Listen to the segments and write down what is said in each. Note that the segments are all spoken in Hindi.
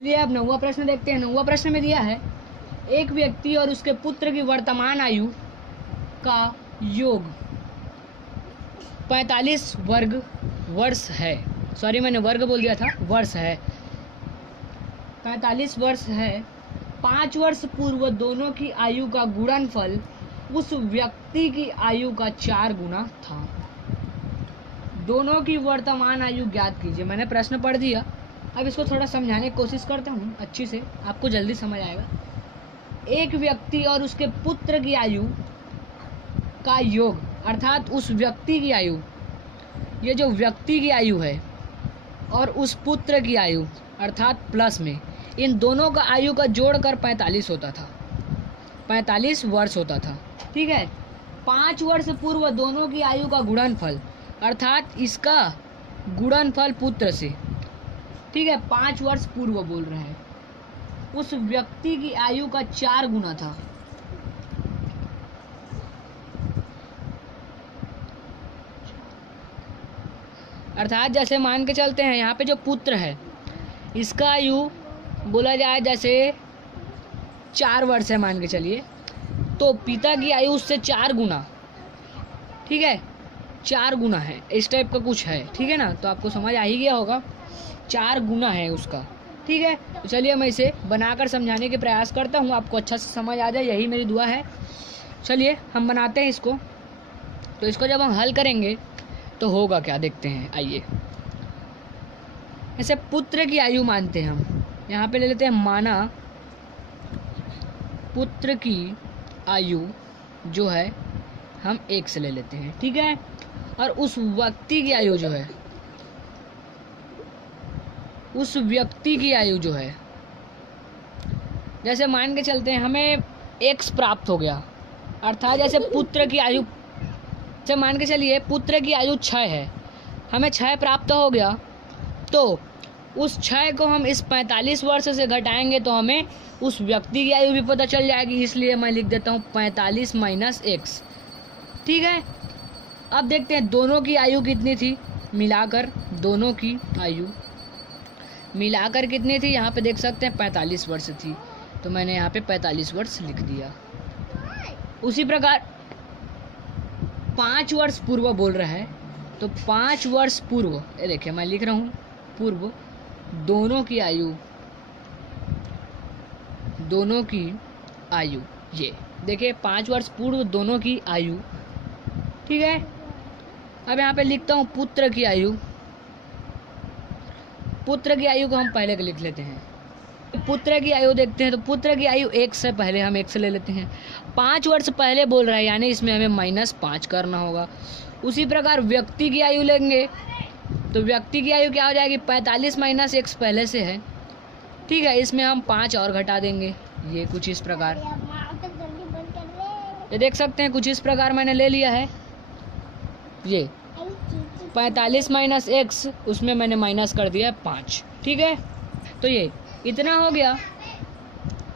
चलिए अब 9वां प्रश्न देखते हैं। 9वां प्रश्न में दिया है एक व्यक्ति और उसके पुत्र की वर्तमान आयु का योग 45 वर्ग वर्ष है। सॉरी, मैंने वर्ग बोल दिया था, वर्ष है। 45 वर्ष है। 5 वर्ष पूर्व दोनों की आयु का गुणनफल उस व्यक्ति की आयु का 4 गुना था। दोनों की वर्तमान आयु ज्ञात कीजिए। मैंने प्रश्न पढ़ दिया, अब इसको थोड़ा समझाने की कोशिश करता हूँ अच्छी से, आपको जल्दी समझ आएगा। एक व्यक्ति और उसके पुत्र की आयु का योग अर्थात उस व्यक्ति की आयु, ये जो व्यक्ति की आयु है और उस पुत्र की आयु अर्थात प्लस में, इन दोनों का आयु का जोड़कर 45 होता था, 45 वर्ष होता था। ठीक है। 5 वर्ष पूर्व दोनों की आयु का गुणनफल अर्थात इसका गुणनफल पुत्र से, ठीक है, 5 वर्ष पूर्व बोल रहे हैं, उस व्यक्ति की आयु का 4 गुना था। अर्थात जैसे मान के चलते हैं, यहाँ पे जो पुत्र है इसका आयु बोला जाए जैसे 4 वर्ष है मान के चलिए, तो पिता की आयु उससे 4 गुना, ठीक है, 4 गुना है, इस टाइप का कुछ है। ठीक है ना, तो आपको समझ आ ही गया होगा, 4 गुना है उसका। ठीक है, तो चलिए मैं इसे बनाकर समझाने के प्रयास करता हूँ, आपको अच्छा से समझ आ जाए, यही मेरी दुआ है। चलिए हम बनाते हैं इसको। तो इसको जब हम हल करेंगे तो होगा क्या, देखते हैं। आइए, ऐसे पुत्र की आयु मानते हैं हम, यहाँ पे ले लेते हैं माना पुत्र की आयु जो है हम 1 से ले लेते हैं। ठीक है, और उस व्यक्ति की आयु जो है, उस व्यक्ति की आयु जो है, जैसे मान के चलते हैं हमें x प्राप्त हो गया, अर्थात जैसे पुत्र की आयु, जैसे मान के चलिए पुत्र की आयु 6 है, हमें 6 प्राप्त हो गया, तो उस 6 को हम इस 45 वर्ष से घटाएंगे तो हमें उस व्यक्ति की आयु भी पता चल जाएगी, इसलिए मैं लिख देता हूँ 45 माइनस x। ठीक है, अब देखते हैं दोनों की आयु कितनी थी, मिलाकर दोनों की आयु मिलाकर कितनी थी, यहाँ पे देख सकते हैं 45 वर्ष थी, तो मैंने यहाँ पे 45 वर्ष लिख दिया। उसी प्रकार 5 वर्ष पूर्व बोल रहा है, तो 5 वर्ष पूर्व, ये देखिए मैं लिख रहा हूँ पूर्व, दोनों की आयु ये देखिए 5 वर्ष पूर्व दोनों की आयु। ठीक है, अब यहाँ पे लिखता हूँ पुत्र की आयु। पुत्र की आयु को हम पहले के लिख लेते हैं। पुत्र की आयु देखते हैं, तो पुत्र की आयु 1 से पहले हम 1 से ले लेते हैं। 5 वर्ष पहले बोल रहा है, यानी इसमें हमें -5 करना होगा। उसी प्रकार व्यक्ति की आयु लेंगे, तो व्यक्ति की आयु क्या हो जाएगी, 45 माइनस x पहले से है। ठीक है, इसमें हम 5 और घटा देंगे, ये कुछ इस प्रकार, ये देख सकते हैं कुछ इस प्रकार मैंने ले लिया है। ये 45 माइनस x, उसमें मैंने माइनस कर दिया 5। ठीक है, तो ये इतना हो गया।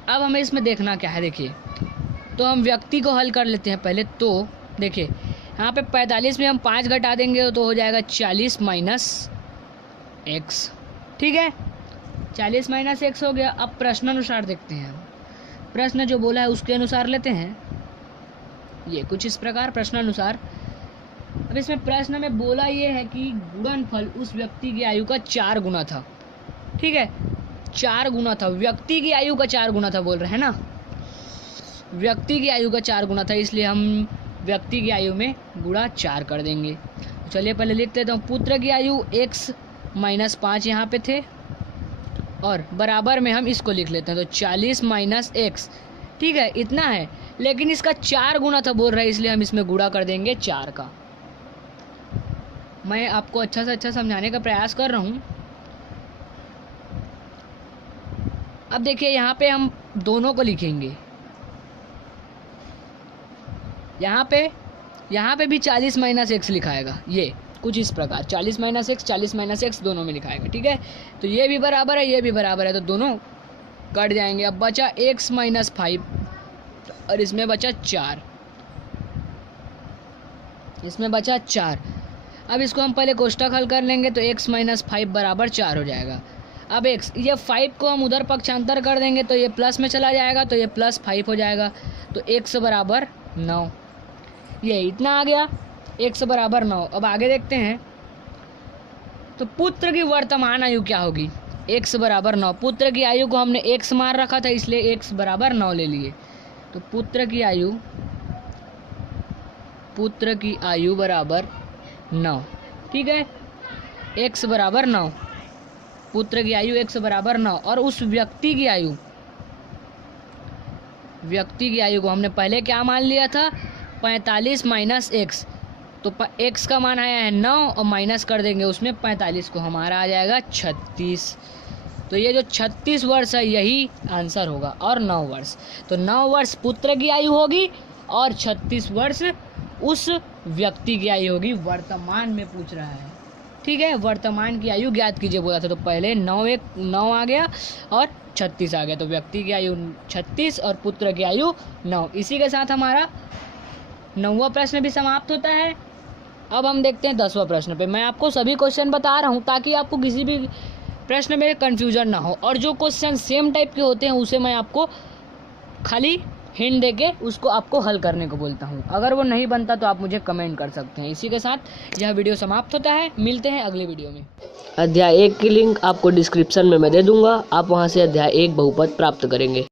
अब हमें इसमें देखना क्या है, देखिए, तो हम व्यक्ति को हल कर लेते हैं पहले। तो देखिए यहाँ पे 45 में हम 5 घटा देंगे तो हो जाएगा 40 माइनस x। ठीक है, 40 माइनस x हो गया। अब प्रश्न अनुसार देखते हैं, प्रश्न जो बोला है उसके अनुसार लेते हैं, ये कुछ इस प्रकार प्रश्न अनुसार। अब इसमें प्रश्न में बोला ये है कि गुणनफल उस व्यक्ति की आयु का 4 गुना था। ठीक है, 4 गुना था, व्यक्ति की आयु का 4 गुना था बोल रहे हैं ना, व्यक्ति की आयु का 4 गुना था, इसलिए हम व्यक्ति की आयु में गुणा 4 कर देंगे। चलिए पहले लिख देता हूँ, पुत्र की आयु x माइनस 5 यहाँ पे थे, और बराबर में हम इसको लिख लेते हैं, तो 40 माइनस x। ठीक है, इतना है, लेकिन इसका 4 गुना था बोल रहा है, इसलिए हम इसमें गुणा कर देंगे 4 का। मैं आपको अच्छा से अच्छा समझाने का प्रयास कर रहा हूँ। अब देखिए यहाँ पे हम दोनों को लिखेंगे, यहाँ पे भी 40 माइनस x लिखाएगा, ये कुछ इस प्रकार 40 माइनस x दोनों में लिखाएगा। ठीक है, तो ये भी बराबर है, ये भी बराबर है, तो दोनों कट जाएंगे। अब बचा x माइनस 5 और इसमें बचा 4, इसमें बचा 4। अब इसको हम पहले कोष्ठक हल कर लेंगे, तो x माइनस 5 बराबर 4 हो जाएगा। अब x, ये 5 को हम उधर पक्षांतर कर देंगे तो ये प्लस में चला जाएगा, तो ये +5 हो जाएगा। तो x बराबर 9, ये इतना आ गया, x बराबर 9। अब आगे देखते हैं, तो पुत्र की वर्तमान आयु क्या होगी, x बराबर 9। पुत्र की आयु को हमने x मान रखा था, इसलिए x बराबर 9 ले लिए। तो पुत्र की आयु बराबर 9, ठीक है, x बराबर 9, पुत्र की आयु x बराबर 9। और उस व्यक्ति की आयु को हमने पहले क्या मान लिया था, 45 माइनस x। तो x का मान आया है 9 और माइनस कर देंगे उसमें 45 को, हमारा आ जाएगा 36। तो ये जो 36 वर्ष है यही आंसर होगा, और 9 वर्ष। तो 9 वर्ष पुत्र की आयु होगी और 36 वर्ष उस व्यक्ति की आयु होगी। वर्तमान में पूछ रहा है, ठीक है, वर्तमान की आयु ज्ञात कीजिए बोला था, तो पहले 9 आ गया और 36 आ गया। तो व्यक्ति की आयु 36 और पुत्र की आयु 9। इसी के साथ हमारा 9वां प्रश्न भी समाप्त होता है। अब हम देखते हैं 10वां प्रश्न पे। मैं आपको सभी क्वेश्चन बता रहा हूँ ताकि आपको किसी भी प्रश्न में कंफ्यूजन ना हो, और जो क्वेश्चन सेम टाइप के होते हैं उसे मैं आपको खाली हिंट देके उसको आपको हल करने को बोलता हूँ। अगर वो नहीं बनता तो आप मुझे कमेंट कर सकते हैं। इसी के साथ यह वीडियो समाप्त होता है, मिलते हैं अगले वीडियो में। अध्याय 1 की लिंक आपको डिस्क्रिप्शन में मैं दे दूंगा, आप वहां से अध्याय 1 बहुपद प्राप्त करेंगे।